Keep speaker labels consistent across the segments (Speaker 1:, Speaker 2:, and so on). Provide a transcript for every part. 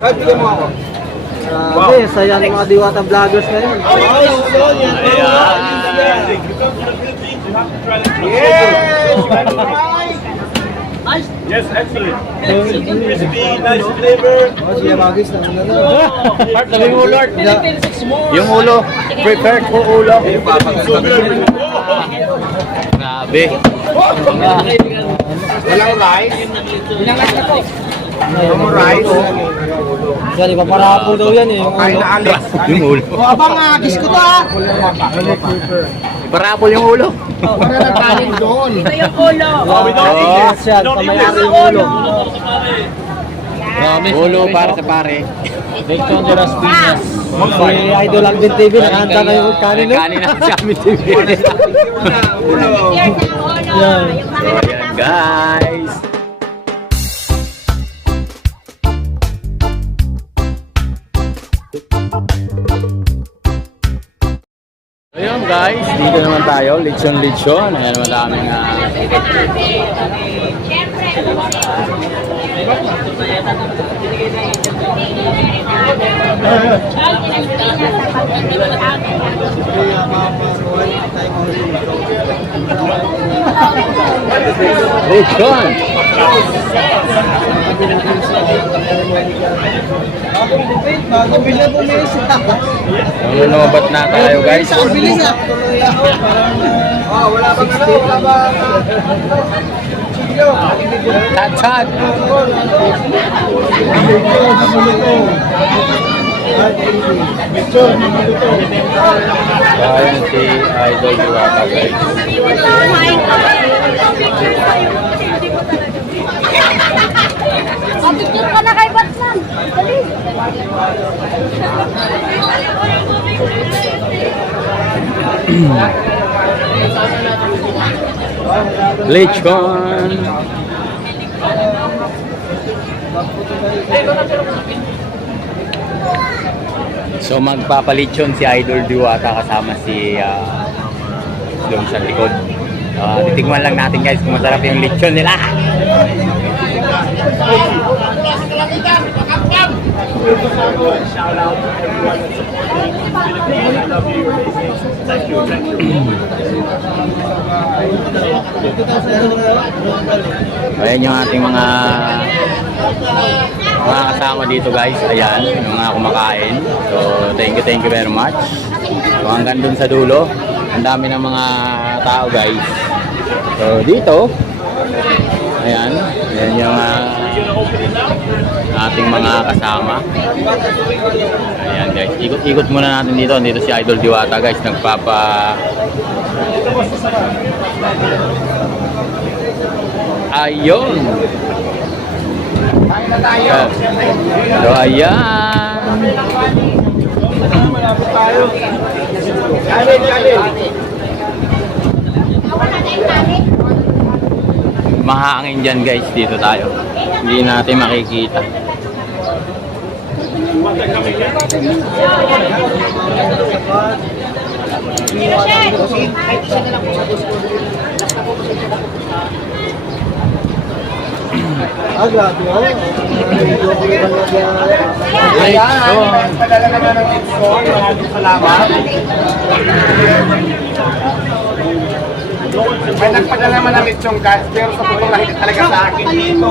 Speaker 1: Kahit bigyan mo ako.
Speaker 2: Grabe, saya ng mga diwata vloggers ngayon.
Speaker 3: Yes, excellent. Crispy, nice flavor.
Speaker 2: Oh, siya magis na muna na.
Speaker 4: Heart, sabi mo, Lord.
Speaker 1: Philippines more.
Speaker 4: Yung ulo. Prepared ko ulo. Grabe.
Speaker 1: Walang rice. Walang rice.
Speaker 2: Yan, ipaparapol daw yan eh. Yung
Speaker 1: Kain
Speaker 2: ulo.
Speaker 1: na Alex.
Speaker 4: Yung ulo.
Speaker 2: O, abang agis ko to ah!
Speaker 4: Parapol yung ulo.
Speaker 1: Para nagkanin doon.
Speaker 5: Ito yung ulo.
Speaker 4: Oh,
Speaker 2: Yes, yan. Pamayari yung ulo.
Speaker 4: ulo para sa pare.
Speaker 2: Victor de las Piñas. Si Idol Alvin TV, nakahanda na yung kanin.
Speaker 4: Kanin na sa amin TV.
Speaker 5: Na ulo. Yung mga
Speaker 4: Ayan guys. Tayo, lechon lechon. Ayan, madaming uh, lechon.
Speaker 2: Bagong bila bumilis.
Speaker 4: Lulubat na tayo guys.
Speaker 2: Ang bilis ah.
Speaker 1: Oh, wala bang ano? Wala bang...
Speaker 4: Tatad. Ayan si Idol Diwata guys.
Speaker 5: Picture ka na kay Batman. Dali.
Speaker 4: Lechon. So magpapalechon si Idol Diwata kasama si uh, doon sa likod. Uh, titigman lang natin guys kung masarap yung lechon nila. Ayan yung ating mga mga kasama dito guys. Ayan, yung mga kumakain. So, thank you, thank you very much. So, hanggang dun sa dulo, ang dami ng mga tao guys. So, dito, ayan, ayan yung ah, ating mga kasama. Ayan guys, ikot-ikot muna natin dito. Dito si Idol Diwata guys, nagpapa... Ayun!
Speaker 1: Kain na tayo.
Speaker 4: So, ayan.
Speaker 1: Malapit tayo. Kanin, kanin.
Speaker 4: Mahangin dyan guys, dito tayo. Hindi natin makikita.
Speaker 2: Ah, oh. Medyo kulang na yan.
Speaker 4: Lechon.
Speaker 1: Padala naman ng salamat. May nagpadala naman ng lechon guys, pero sa totoo lang hindi talaga sa akin dito.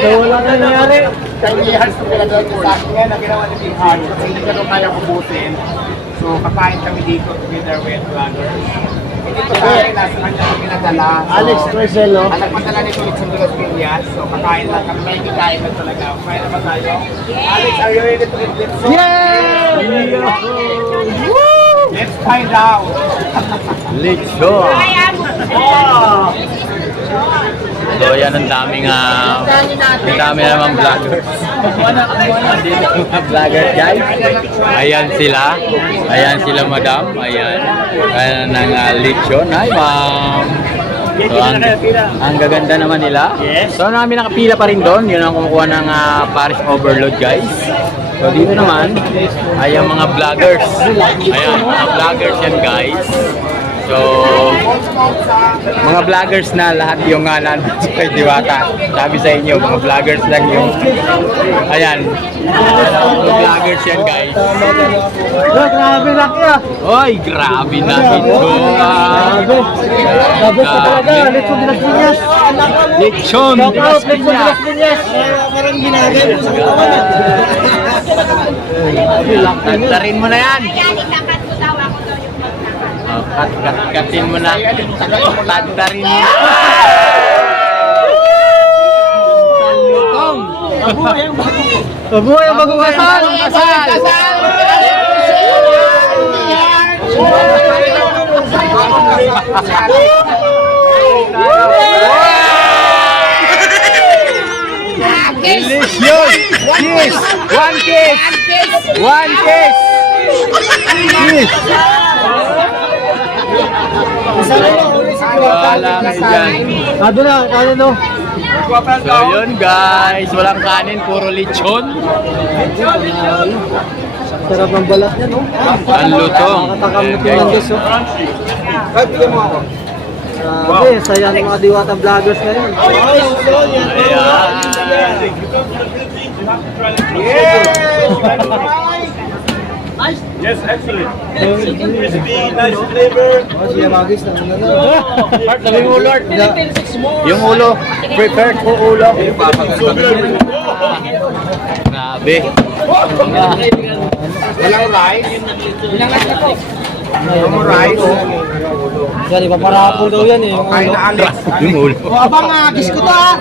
Speaker 2: So, wala na nangyari.
Speaker 1: Years na pinagawa niya sa akin ngayon na ginawa ni Big Heart kasi hindi ka kaya kubusin. So kakain kami dito together with vloggers. Hindi ko sa akin, nasa kanya kami pinadala. So,
Speaker 2: Alex Marcelo.
Speaker 1: Ang nagpadala nito Lechon de las Piñas. So kakain lang kami, may kain lang talaga. Kumain naman tayo. Alex, are you ready to eat lechon? Let's find out.
Speaker 4: Lechon. So, ayan ang daming, ah, ang dami naman vloggers. Dito ang mga vloggers, guys. Ayan sila. Ayan sila, madam. Ayan. Ayan ang uh, lechon. Hi, ma'am. So, ang, ang gaganda naman nila. So, namin nakapila pa rin doon. Yun ang kumukuha ng ah, parish overload, guys. So, dito naman, ay ang mga vloggers. Ayan, mga vloggers yan, guys. So, mga vloggers na lahat yung nga nandun sa kay Diwata. Sabi sa inyo, mga vloggers lang yung... Ayan. Mga vloggers yan, guys.
Speaker 2: Oh, grabe laki ah.
Speaker 4: Oy, grabe na ito.
Speaker 2: Grabe. Grabe sa talaga. Lechon de las Piñas.
Speaker 4: Lechon.
Speaker 2: De las Piñas. Parang ginagay mo sa katawan.
Speaker 4: Tantarin mo na yan.
Speaker 5: Ayan, itakat ko daw ako daw yung pagkaka.
Speaker 4: Oh, kat, kat, katin mo na. Tantarin mo. Salutong.
Speaker 2: Mabuhay ang bagong kasal.
Speaker 4: Kasal. Delicious! Kiss! One kiss! One kiss! Kiss! Wala kayo dyan.
Speaker 2: Ado na, ano no?
Speaker 4: So yun guys, walang kanin, puro lechon.
Speaker 2: Sarap ng balat niya, no?
Speaker 4: Ang lutong.
Speaker 2: Nakatakam na
Speaker 4: Ayan,
Speaker 2: tumanggas,
Speaker 4: guys.
Speaker 2: oh. Grabe, saya ng mga diwata vloggers ngayon.
Speaker 4: Ayan.
Speaker 3: Yes, excellent. Crispy, nice flavor.
Speaker 2: Oh, siya magis na ano na.
Speaker 4: Heart, sabi mo Lord. Yung ulo, prepared po ulo. Grabe.
Speaker 1: Walang rice. Walang rice.
Speaker 2: Yan, ipaparapol daw yan eh. Yung
Speaker 1: Kain
Speaker 2: ulo.
Speaker 1: na Alex.
Speaker 4: Yung ulo.
Speaker 2: Abang agis ko to ah!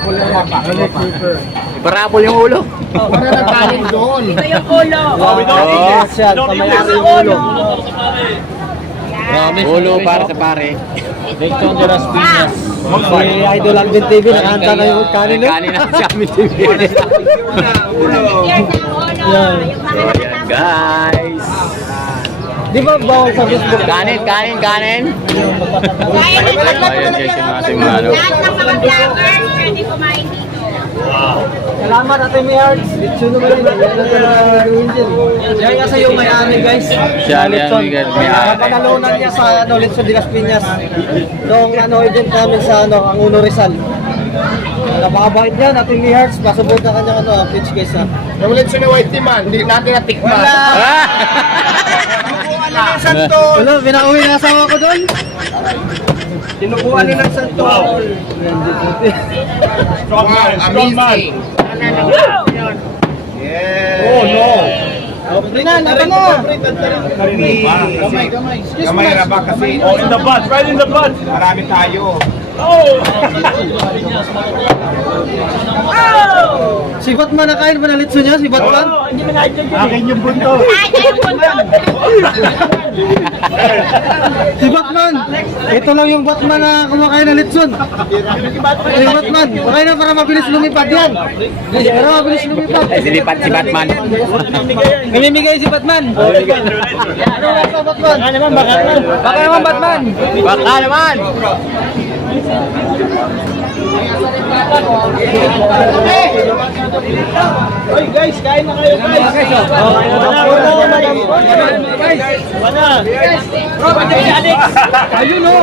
Speaker 4: Parapol yung ulo.
Speaker 1: Wala na kanin doon.
Speaker 5: Ito yung ulo.
Speaker 4: Oh,
Speaker 2: Yan, pamayari yung ulo.
Speaker 4: ulo para sa pare.
Speaker 2: Lechon de las Piñas. Si Idol Alvin TV, nakahanda na yung kanin no?
Speaker 4: Kanin na sa amin TV.
Speaker 5: Ulo.
Speaker 2: Yan
Speaker 4: guys.
Speaker 2: Di ba bawal sa Facebook?
Speaker 4: Kanin, kanin, kanin. Ayan guys yung ating mga ano.
Speaker 5: Lahat ng mga vloggers pwede kumain dito.
Speaker 2: Salamat Ate May Arts. Lechon naman yun. Yan kasi yung may-ari guys.
Speaker 4: Siya yan,
Speaker 2: Lechon.
Speaker 4: may- may-ari.
Speaker 2: Napanalunan niya sa ano, Lechon de las Piñas. Noong ano, event namin sa ano, ang Uno Rizal. Napakabait niya, Ate May Arts. Pasubot na kanyang ano, pitch guys ha.
Speaker 1: Namulit siya ni Whitey man. Hindi natin natikman.
Speaker 2: Wala, pinauwi na asawa ko doon.
Speaker 1: Tinubuan ni ng santo.
Speaker 3: Strong man, strong man.
Speaker 1: amazing. Yeah. Oh no.
Speaker 2: Hindi na, laban na.
Speaker 1: Gamay, gamay. Gamay na ba kasi
Speaker 3: Oh, in the butt, right in the butt.
Speaker 1: marami tayo.
Speaker 3: Oh!
Speaker 2: Si Batman nakain ba na litso niya? Si Batman?
Speaker 3: Akin yung bunto.
Speaker 5: Ay, yung ulo.
Speaker 2: Si Batman! Ito lang yung Batman na kumakain ng litson. Si Batman, kumakain na para mabilis lumipad yan. Para mabilis lumipad.
Speaker 4: Ay, silipat si Batman.
Speaker 2: Namimigay si Batman. Ano ba sa Batman? Baka naman, baka naman. Baka naman Batman.
Speaker 4: Baka naman.
Speaker 2: Oy guys, kain na kayo guys. Wala, wala, wala. Guys, wala. Ayun o.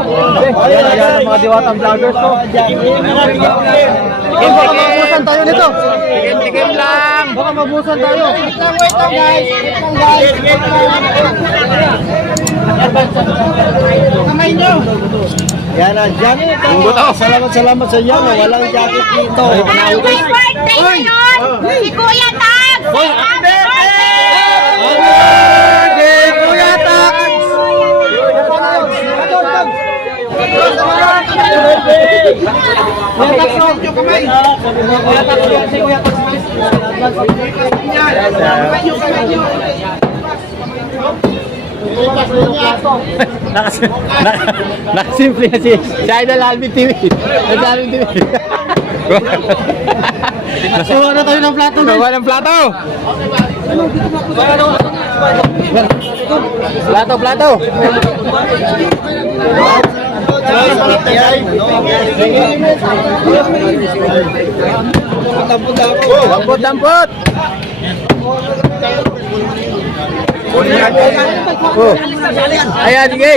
Speaker 2: Ayan, ayan ang mga diwatang vloggers to. Eh, baka mabusan tayo nito.
Speaker 4: Lang.
Speaker 2: Baka mabusan tayo. Wait lang, wait lang guys. Wait lang guys. Kamay nyo. Yan dyan.
Speaker 4: Yung buto.
Speaker 2: Salamat, salamat sa inyo. Walang jacket dito.
Speaker 5: May birthday ngayon. Si Kuya Tag. Happy birthday!
Speaker 2: Happy Kuya Tax! Kuya Tax, no? Kuya Tax, si Kuya Tax.
Speaker 4: Nakas, nak- nakasimple na si, Idol Alvin TV. Alvin TV.
Speaker 2: Nasuha na tayo ng plato.
Speaker 4: Gawa ng plato. Plato, plato. Dampot, dampot. Oh. Ayan, sige.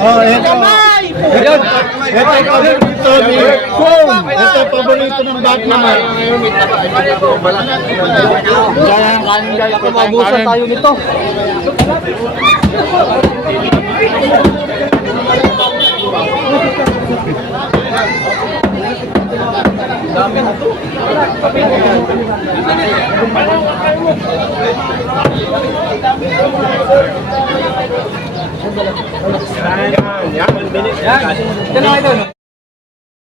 Speaker 3: Oh, ito.
Speaker 4: Yun.
Speaker 3: Ito, paborito ni Kong. Ito, paborito ng Batman.
Speaker 2: Mabusan tayo nito.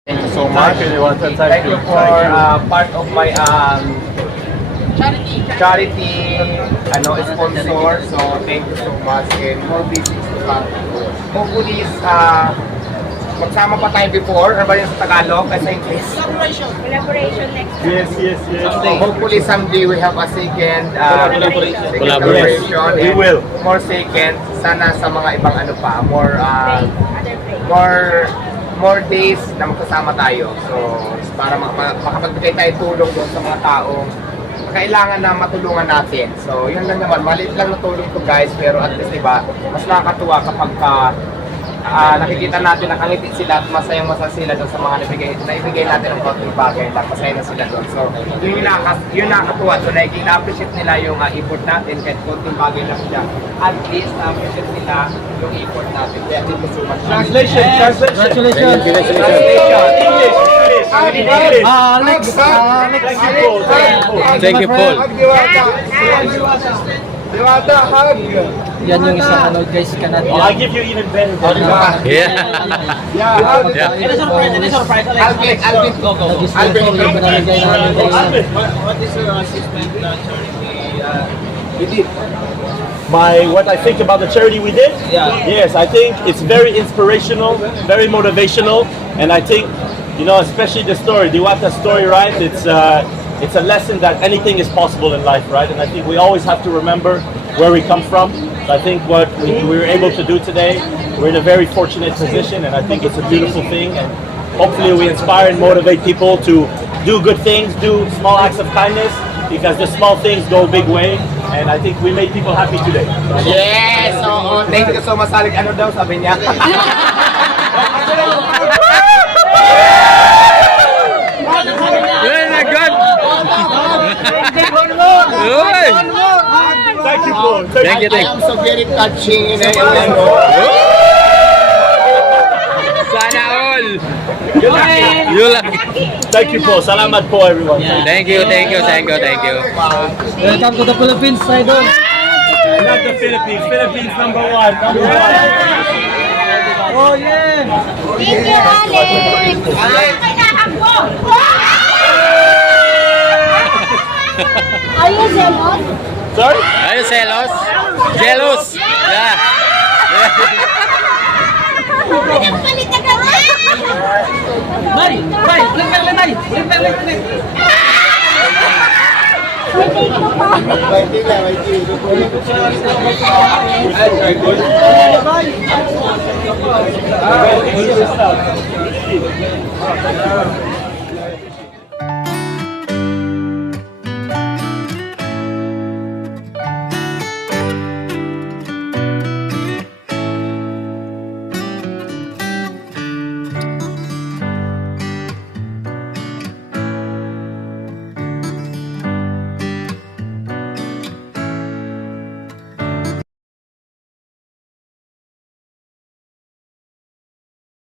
Speaker 1: Thank you so much. Thank you for uh, part of my um, charity. Charity, ano, sponsor. So, thank you so much. And more blessings to come. Hopefully, uh, magsama pa tayo before, or ba yung sa Tagalog, kasi English.
Speaker 5: Collaboration next time.
Speaker 3: Yes, yes, yes.
Speaker 1: So, hopefully, someday we have a second uh,
Speaker 5: Collaboration.
Speaker 1: second
Speaker 4: Collaboration.
Speaker 1: collaboration.
Speaker 3: We will.
Speaker 1: More second, sana sa mga ibang ano pa, more uh, more more days na magkasama tayo. So, para mak- mak- makapagbigay tayo tulong doon sa mga taong kailangan na matulungan natin. So, yun lang naman. Maliit lang na tulong to guys, pero at least, diba, mas nakakatuwa kapag ka, ah, nakikita natin nakangiti sila at masayang masaya sila doon sa mga nabigay, naibigay natin ng konting bagay at masaya na sila doon. So, yun yung, nakaka, yun nakakatuwa. So, nakikita appreciate nila yung ah, effort natin kahit konting bagay lang siya. At least, na-appreciate nila yung effort natin. Kaya, thank you so much.
Speaker 3: Translation, translation.
Speaker 2: Congratulations.
Speaker 1: Translation.
Speaker 3: English, English, English.
Speaker 2: Alex, Alex.
Speaker 3: Thank you, Paul. Thank you, Paul.
Speaker 4: Thank you, Paul.
Speaker 1: Hug, Diwata. Diwata, hug.
Speaker 2: Yan yung isang ano guys, Canadian.
Speaker 3: Oh, I give you even better.
Speaker 4: Yeah.
Speaker 1: Yeah, hug.
Speaker 4: Yeah.
Speaker 1: Alvin, Alvin, go, go, go.
Speaker 2: Alvin,
Speaker 1: Alvin,
Speaker 2: yung pinamigay namin kay
Speaker 3: Alvin,
Speaker 6: What is your assessment uh, charity uh,
Speaker 1: you did.
Speaker 3: my what I think about the charity we did.
Speaker 6: Yeah.
Speaker 3: Yes, I think it's very inspirational, very motivational, and I think, you know, especially the story, Diwata's story, right? It's uh, it's a lesson that anything is possible in life, right? And I think we always have to remember where we come from. So I think what we, we were able to do today, we're in a very fortunate position, and I think it's a beautiful thing. And hopefully, we inspire and motivate people to do good things, do small acts of kindness, because the small things go a big way. And I think we made people happy today.
Speaker 1: Yes. Thank you so much, Alec. Ano daw, sabi niya?
Speaker 4: Uy.
Speaker 3: Thank you, Paul.
Speaker 4: Thank you,
Speaker 1: I
Speaker 4: thank
Speaker 1: am so very touching I am ano.
Speaker 4: Sana all. Yun lang.
Speaker 3: Thank you po. Salamat po everyone.
Speaker 4: Thank you, thank you, thank you, thank you.
Speaker 2: Welcome to the Philippines, Idol.
Speaker 3: Not the Philippines. Philippines number one. Number one.
Speaker 2: Oh yeah.
Speaker 5: Thank you, Alex. Kailangan ko. Are you jealous?
Speaker 3: Sorry?
Speaker 4: Are you jealous? Jealous? Yeah.
Speaker 2: Balik balik. Balik balik balik.
Speaker 5: You pa.